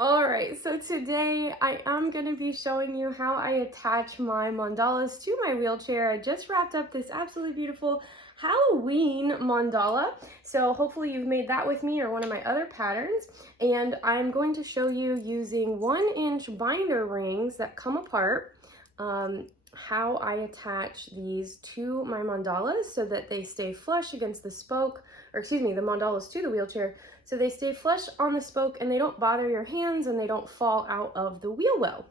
Alright, so today I am going to be showing you how I attach my mandalas to my wheelchair. I just wrapped up this absolutely beautiful Halloween mandala, so hopefully you've made that with me or one of my other patterns. And I'm going to show you using 1-inch binder rings that come apart, how I attach these to my mandalas so that they stay flush against the spoke, or excuse me, the mandalas to the wheelchair, so they stay flush on the spoke and they don't bother your hands and they don't fall out of the wheel well.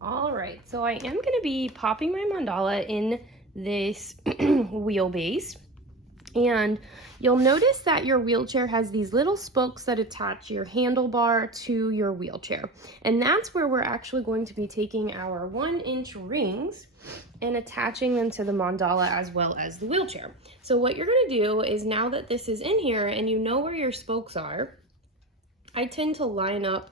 All right, so I am going to be popping my mandala in this wheelbase. And you'll notice that your wheelchair has these little spokes that attach your handlebar to your wheelchair. And that's where we're actually going to be taking our 1-inch rings and attaching them to the mandala as well as the wheelchair. So what you're going to do is, now that this is in here and you know where your spokes are, I tend to line up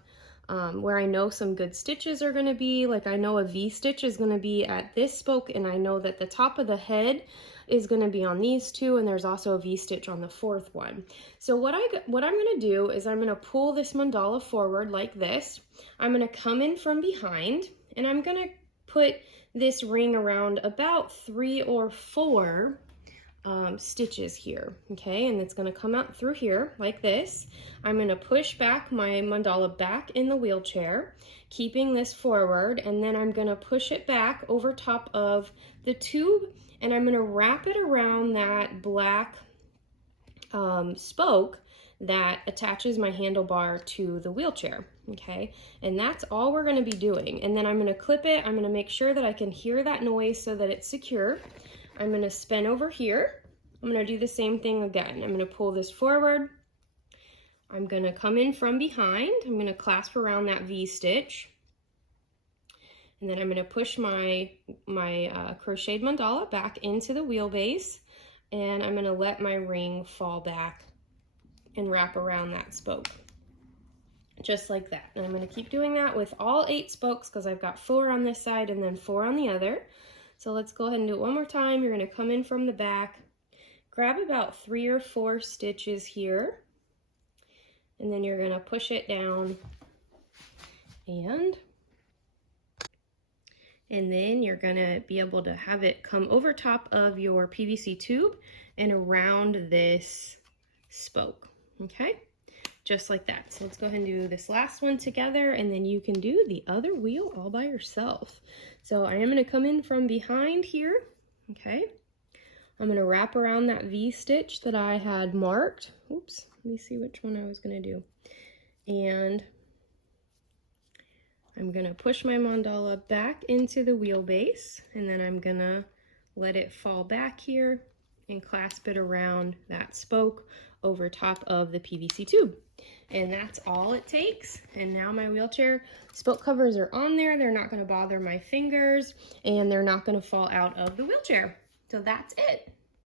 where I know some good stitches are going to be. Like I know a V-stitch is going to be at this spoke, and I know that the top of the head is going to be on these two, and there's also a V-stitch on the fourth one. So what I'm going to do is I'm going to pull this mandala forward like this. I'm going to come in from behind, and I'm going to put this ring around about 3 or 4 stitches here, okay, and it's going to come out through here like this. I'm going to push back my mandala back in the wheelchair, keeping this forward, and then I'm going to push it back over top of the tube, and I'm going to wrap it around that black spoke that attaches my handlebar to the wheelchair, okay? And that's all we're going to be doing. And then I'm going to clip it. I'm going to make sure that I can hear that noise so that it's secure. I'm going to spin over here. I'm going to do the same thing again. I'm going to pull this forward. I'm going to come in from behind. I'm going to clasp around that V-stitch. And then I'm going to push my crocheted mandala back into the wheelbase. And I'm going to let my ring fall back and wrap around that spoke. Just like that. And I'm going to keep doing that with all 8 spokes because I've got 4 on this side and then 4 on the other. So let's go ahead and do it one more time. You're going to come in from the back, grab about 3 or 4 stitches here, and then you're going to push it down, and then you're going to be able to have it come over top of your PVC tube and around this spoke, okay? Just like that. So let's go ahead and do this last one together, and then you can do the other wheel all by yourself. So I am going to come in from behind here, okay? I'm going to wrap around that V-stitch that I had marked. Oops, let me see which one I was going to do. And I'm going to push my mandala back into the wheelbase, and then I'm going to let it fall back here and clasp it around that spoke over top of the PVC tube. And that's all it takes. And now my wheelchair spoke covers are on there. They're not going to bother my fingers, and they're not going to fall out of the wheelchair. So that's it.